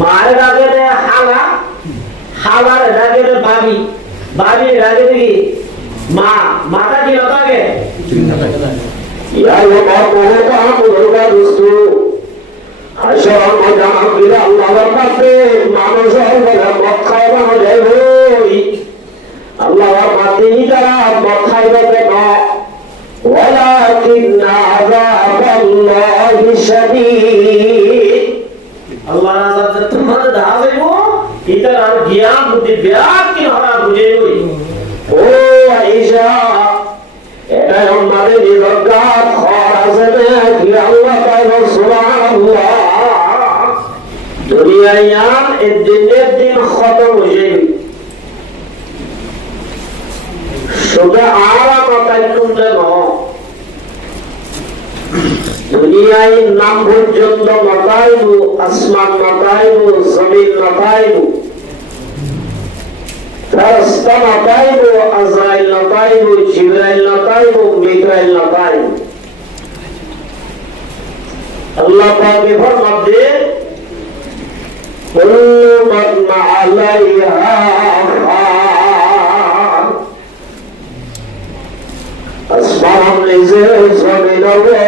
মায়ের আগে হালা, হালার আগে বাবি, বাবির আগে কি মা, মাটা কি লতাকে ইয়া মা কোহা কোহা দুস্তু হাসর মজা বিরা আল্লাহর কাছে মানুষ হলে মদ খাওয়া যায় হই আল্লাহর কাছে যারা মদ খাইবে না ওয়ালাকিন আযাবাল্লাহি শাদীদ আল্লাহর আযাব তোমার দাইবো ইতার আর জ্ঞান বুদ্ধি ব্যাক কি হরা বুঝে হই ও আয়েশা এটা আমাদের নিরগাত খরাজে কি আল্লাহ তাআলা সুবহানাল্লাহ দুনিয়ায় এর দিন খতম হয়ে যাবে শুধু আরাম তাই শুনতে নয় দুনিয়ায় নাম পর্যন্ত মাতাইবু আসমান মাতাইবু জমিন মাতাইবু ফেরেশতা মাতাইবু আজরাইল মাতাইবু জিবরাইল মাতাইবু মিকাইল মাতাইবু আল্লাহ পাক ফরমাতে কুল্লু মান আলাইহা ফান আসমান নিজে জমিন ওরে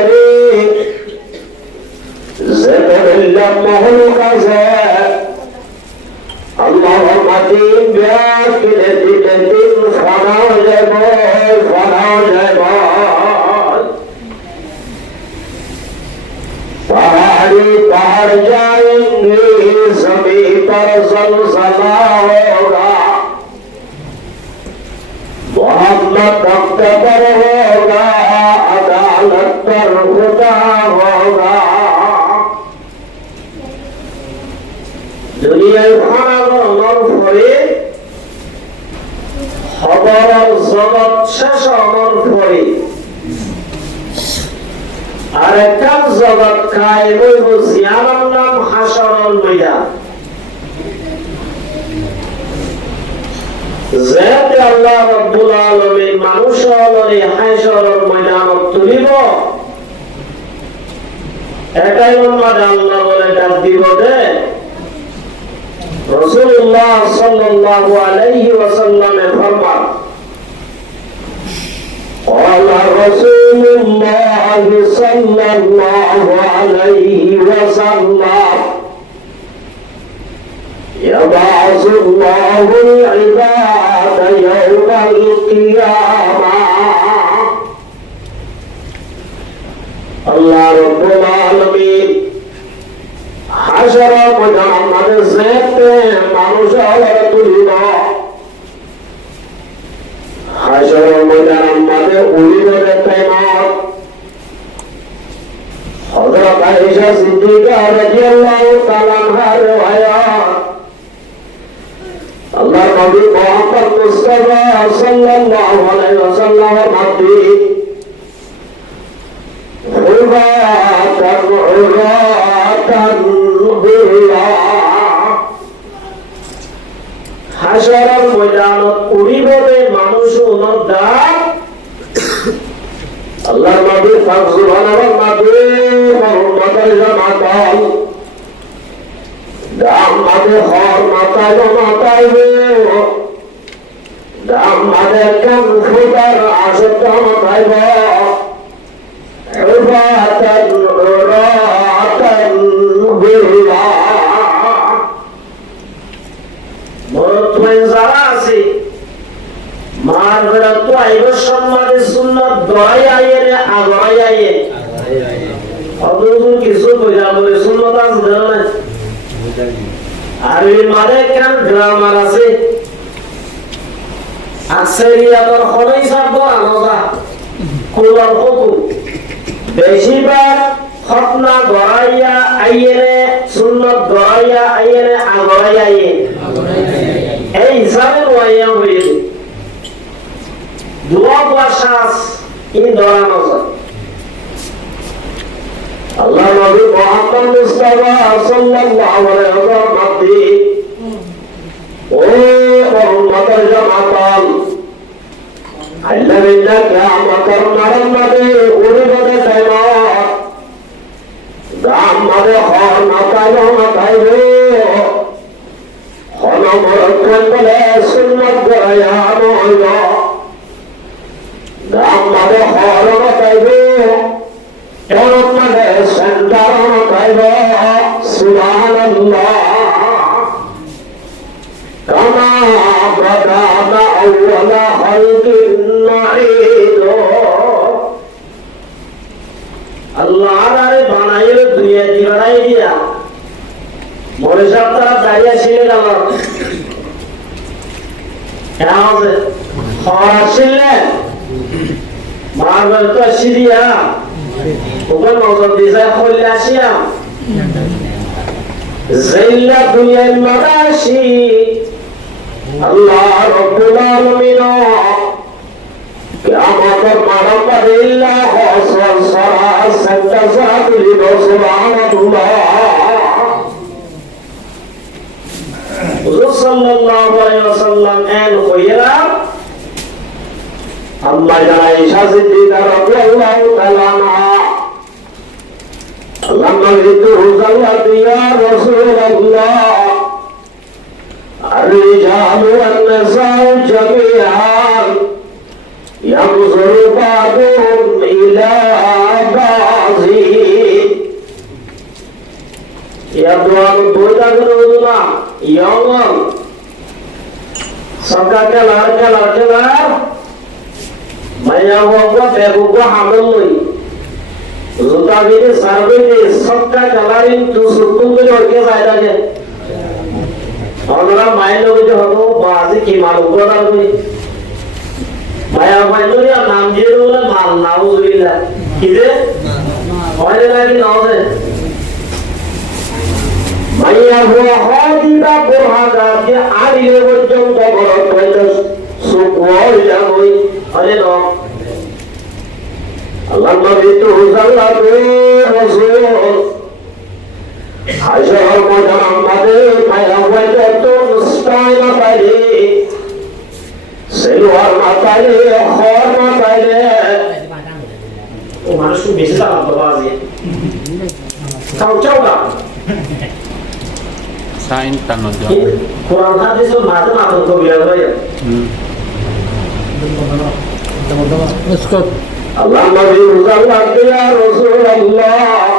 জেবরিল্লাহ মহলুক আছে আল্লাহর মাটির ব্যাকিলে দিলে দিন ফানা যাব ফানা যাব पहाड़ी पहाड़ जाएंगे सभी पर ज़लज़ला होगा मोहम्मद वक्त पर होगा अदालत पर खुदा होगा दुनियाয় ফানানোর পরে খবর জগৎ শেষ হওয়ার পরে আর একটা জগৎ খায় বলব জিয়ারার নাম হাসরুল ময়দান যেতে আল্লাহ রাব্বুল আলামিন মানুষের হাসরুল ময়দান তুলিব এটাই আমাদের আল্লাহ বলে ডাক দিব দে রাসূলুল্লাহ সাল্লাল্লাহু আলাইহি ওয়াসাল্লাম ফরমান قال رسول الله صلى الله عليه وسلم يبعث الله العباد يوم القيامة الله رب العالمين حشر محمد سيدنا মানুষ আবার তুলিব হাসর ময়দান আমাদের উড়িয়ে প্রেমত হযরত আয়েশা সিদ্দিকা রাদিয়াল্লাহু তাআলা আনহার রিওয়ায়াত আল্লাহর নবী মুহাম্মদ মুস্তাফা সাল্লাল্লাহু আলাইহি ওয়াসাল্লামের মধ্যে হুবাতান উরাতান বিল্লাহ হাসরের ময়দানত উড়িবে মানুষ ওনার দাঁত আল্লাহর নবী পাক সুবহানাহু ওয়া তাআলা জামাতাল দাম মাদে হর মাতায় মাতায় দাম মাদে কান ফুদার আসত মাতায় হুবাতান উরাতান বিল্লাহ যারা আছে মার বেড়া তো আইব সম্মানে সুন্নাত দয় আয়ে রে আগয় আয়ে অদুর কিছু কইরা বলে সুন্নাত আছে না আর এই মারে কেন গ্রামার আছে আকসারিয়াতর খনাই সাব আলাদা কোলার কত বেশিরভাগ খতনা গড়াইয়া আইয়ে রে সুন্নাত গড়াইয়া আইয়ে রে আগয় আয়ে এই হিসাবে ওয়াইয়া হয়েছে দোয়া দোয়া শ্বাস এই দৌড়ানো যায় আল্লাহ নবী মুহাম্মদ মুস্তাফা সাল্লাল্লাহু আলাইহি ওয়াসাল্লাম ও উম্মতের জামাতাল আল্লাহ বিল্লাহ কিয়ামতের মারমাদে উড়িবে তাইমত গাম মাদে হর মাতায় মাতায় الله كما بدأنا أول خلق نعيده আল্লাহ আরে বানাইল দুনিয়া দি বানাই দিয়া মনে সব তারা দাঁড়িয়ে ছিলে গেল কেন আছে খাওয়া ছিলেন মারবেল তো সিরিয়া ওখানে নজর দিয়ে খুললে আসিয়া জাইল্লা দুনিয়ার মাদাসি আল্লাহ রব্বুল আলামিন কিয়ামতের মাঠে পারিল্লাহ হসর সরা সাদাসাতুল সুবহানাল্লাহ হুজুর সাল্লাল্লাহু আলাইহি ওয়াসাল্লাম এন কইরা আম্মা জানা ঈশা সিদ্দিকা রাদিয়াল্লাহু তাআলা আনহা আল্লামা রিদু যাওয়াত ইয়া রাসূলুল্লাহ الرجال والنساء جميعا ينظر بعضهم إلى بعض يدعو بوجهنا يوما سكا كلار مايا وقوا بيبوا حملوي زوتا بيدي ساربي سكا كلارين تسوتون بيدي فائدة كه আমরা মায়ের লোক যে হতো বাজে কি মাল উপকার করি মায়া মাইল আর নাম দিয়ে বলে মাল নাউজুবিল্লাহ কি রে হয় নাকি নাউজে মাইয়া হুয়া হাদিবা বহাদা যে আলিলে পর্যন্ত বড় কইতো সুকোল যাবই আরে ন আল্লাহ নবী তো সাল্লাল্লাহু আলাইহি রাসূল হাজার মজার আমাদের মায়া হয়ে তো স্টাইল পাইলে সেলওয়ার না পাইলে খর না পাইলে ও মানুষ খুব বেশি দাম বাবা আছে চাও চাও না সাইন টানো দাও কোরআন হাদিস মাঝে মাঝে তো বিয়া হয় আল্লাহ নবী সাল্লাল্লাহু আলাইহি রাসূলুল্লাহ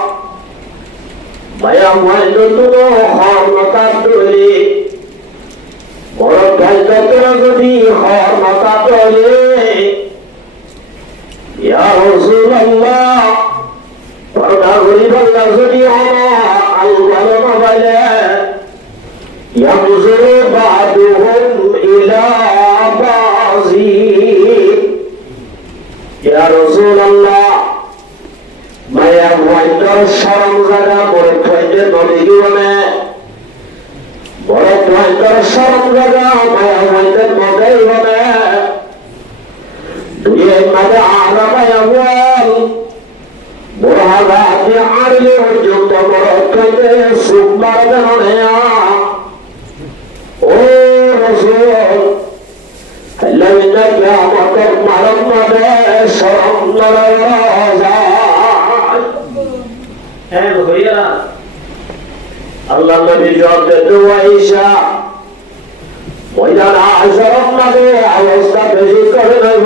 মায়া মাইল তো হরমতা দলি বড় ভাইতরা যদি হরমতা দলি ইয়া রাসূলুল্লাহ পরদা গরিব আল্লাহ যদি হলো আল্লাহ মাবালে ইয়ামজুরু বাদুহুম ইলা বাযি ইয়া রাসূলুল্লাহ মায়া মাইল শরম জায়গা বড় ভাইতে নবী জীবনে বড় ভাইতে শরম জায়গা মায়া মাইতে নবী জীবনে দুই মাঝে আলা মায়া বল বড় হাতে আড়লে যুক্ত বড় ভাইতে সুমার দেনে ও রাসূল আল্লাহ কিয়ামতের মারম মাঝে শরম নরজা হ্যাঁ ভইয়া আল্লাহ নবী জবাব দেন আয়েশা ময়দান আশরাফ নবী অবস্থা বেশি করে নেব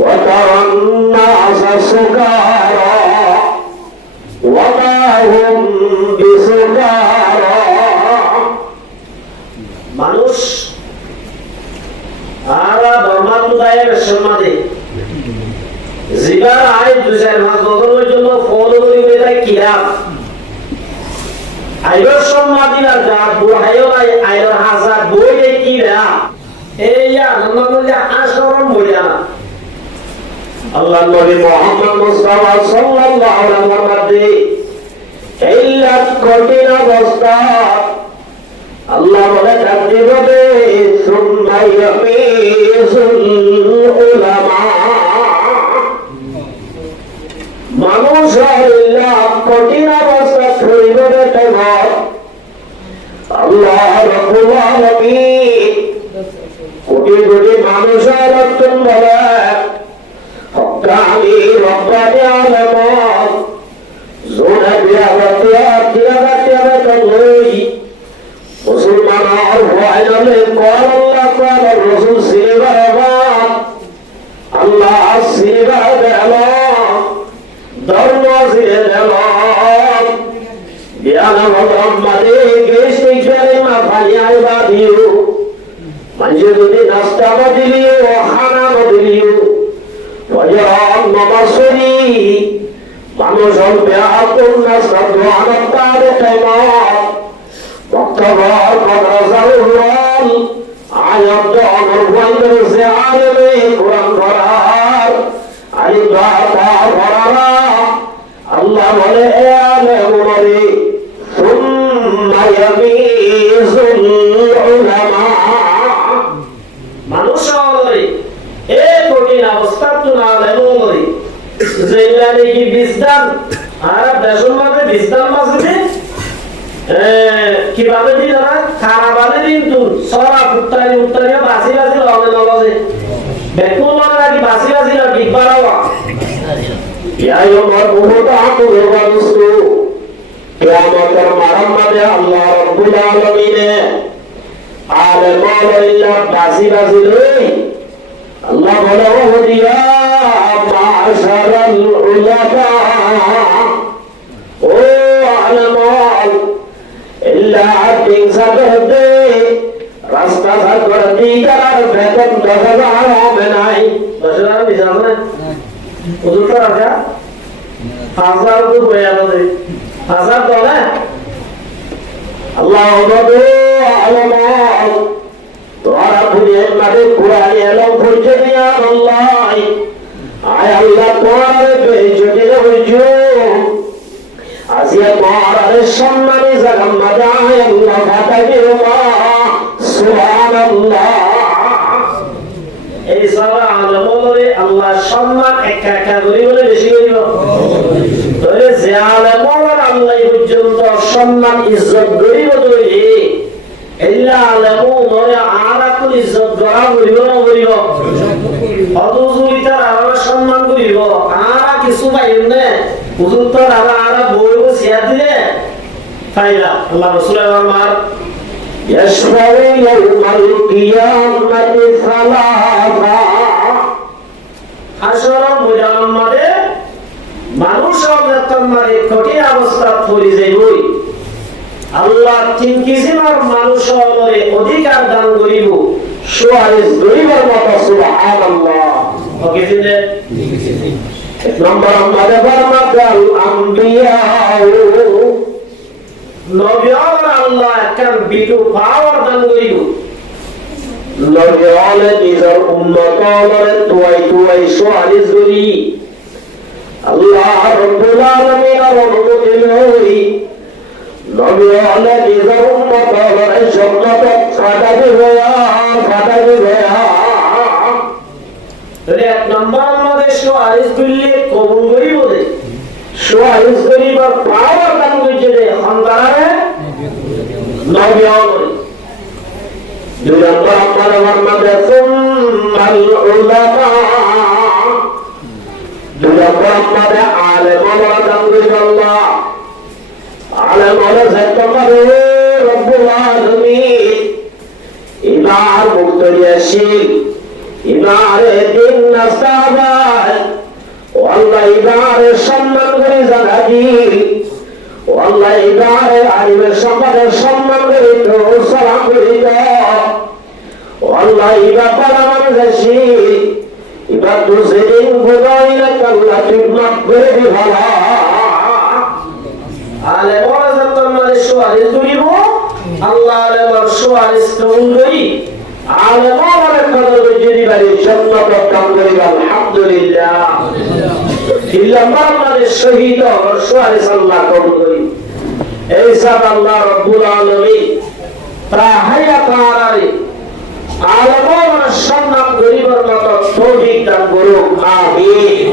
ওয়াতান্না সুকারা ওয়ামা হুম বিসুকারা মানুষ আরা বর্মাতুদায়ের সম্মানে জিবার আয় 2-4 মাস বদলের জন্য ফলো করি বেলা কিরাম আইবার সম্মাদিনা জাত বুড়াইও নাই আইর হাজার বই এই কিরা এইয়া নমনলে আশরম বইয়া আল্লাহ নবী মুহাম্মদ মুস্তাফা সাল্লাল্লাহু আলাইহি ওয়াসাল্লাম ইল্লা কঠিন অবস্থা আল্লাহ বলে ডাকতে হবে সুম্মা ইয়ামিসুল উলামা মানুষ কঠিন অবস্থা ছড়িয়ে দেবে আল্লাহ রাব্বুল আলামিন কোটি কোটি মানুষের রক্তম বলে হক্কানি রব্বানি আলাম জোনা দিয়া বাতিয়া লই মুসলমান আর ভাইলে কল আল্লাহ কল রাসূল সিলবারাবাদ আল্লাহ সিলবারাবাদ ধর্ম সিলবারাবাদ জ্ঞান রহমাতে গেস্ট ইকরারে মা ফালিয়াই বাদিও মানুষ যদি নাস্তা বাদিলিও খানা বাদিলিও ওয়াজরান নমাসরি মানুষ হবে আপন নাস্তা দোয়ানত তারে কাইমাত বক্তবর মাদ্রাসাউল আয়াত দোয়ানোর বন্ধের সে আলেমে কোরআন ভরার আলিফা তা ভরারা আল্লাহ বলে এ আলেম বলে সুম্মা ইয়ামিজুল উলামা মানুষ বলে এ কঠিন অবস্থা তো না আলেম বলে যেটা নাকি বিজদান আর দেশের মধ্যে বিজদান মাঝে কিভাবে দিন না খারাপালে দিন তুন সরা ফুটানি উত্তানি বাসি বাসি লগে লগে বেকুল লগে বাসি বাসি লগে বিগবাড়াওয়া ইয়া ইয়মার বহুত আকু রবাদুসু কিয়ামতের মারামাদে আল্লাহ রাব্বুল আলামিনে আলেম ইল্লা বাসি বাসি লই আল্লাহ বলে ওহদিয়া মাশারাল উলামা ও আলেম ইল্লা তিনসাদে রাস্তা সার করে দিগার বেতন 10,000 হবে নাই 10,000 দিছাল না ওদের তো রাখা 5,000 তো বয়া বলে 5,000 তো না আল্লাহ বলে আলাম তোরা দুনিয়া মাঝে কুরআন এলো পড়ছে না আল্লাহ আয় আল্লাহ তোরে বেজতে হইছো আসিয়া তোরে সম্মানে জাগাম মাদায় আল্লাহ ফাতাকে সুবহানাল্লাহ এই সারা আলমরে আল্লাহ সম্মান একা একা করি বলে বেশি করিব তবে যে আলমর আল্লাহ পর্যন্ত সম্মান ইজ্জত করিব তৈরি ইল্লা আলমু নরে আরাকুল ইজ্জত করা করিব না করিব অদুজুরিতার আর সম্মান করিব আর কিছু পাইব না হুজুর তো আর বইব সিয়া দিলে ফাইলা আল্লাহ রাসূল আমার يشفع يوم القيامة ثلاثة حشر মুজাম্মাদে মানুষ অবতারমারে কঠিন অবস্থা পড়ে যাইবই আল্লাহ তিন কিসিমের মানুষ হলে অধিকার দান করিব সুয়ারিস করিবার মত সুবহানাল্লাহ ওকে দিলে এক নম্বর আমাদের ফরমাতাল আম্বিয়া নবী আল্লাহ একখান বিটু পাওয়ার দান করিব নবী আলে নিজের উম্মত আলে তুই সুয়ারিস করি আল্লাহ রাব্বুল আলামিন অনুমতি লই নবী আলে নিজের উম্মত আলে জন্নত ফাটাবি হয়া তাহলে এক নম্বর আমাদের সুয়ারিস করলে কবুল করিব দে সুয়ারিস করিবার পাওয়ার দান করিছে দে খন্দারে নবী আলে দুই নম্বর আমাদের সুম্মাল উলামা দুই নম্বর আমাদের আলেম ওলামা দান করিব আল্লাহ আলেম ওলামা যাইতে পারে রব্বুল আলামিন ইমার মুক্তরিয়াশীল ইমারে দিন নাস্তাবাদ আল্লাহ ইমারে সম্মান করে জানাবি আল্লাহ ইমারে আলিমের সম্মান করে তো সালাম করে দাও আল্লাহ ইবা পারামান যাসি ইবা তো সেদিন গোদাইলা আল্লাহ তুই মাফ করে দি ভালো আলেম ওলামা তোমার সুয়ারিস করিব আল্লাহ আলেমার সুয়ারিস কবুল করি আলেম ওলামার কদর যদি বাড়ি জান্নাত কাম করি আলহামদুলিল্লাহ ইল্লা আমাদের শহীদ সুয়ারিস আল্লাহ কবুল করি এই সব আল্লাহ রাব্বুল আলামিন প্রাহায়াত আরারে আলেম ওলামার সম্মান করিবার মত তৌফিক দান করুন আমিন।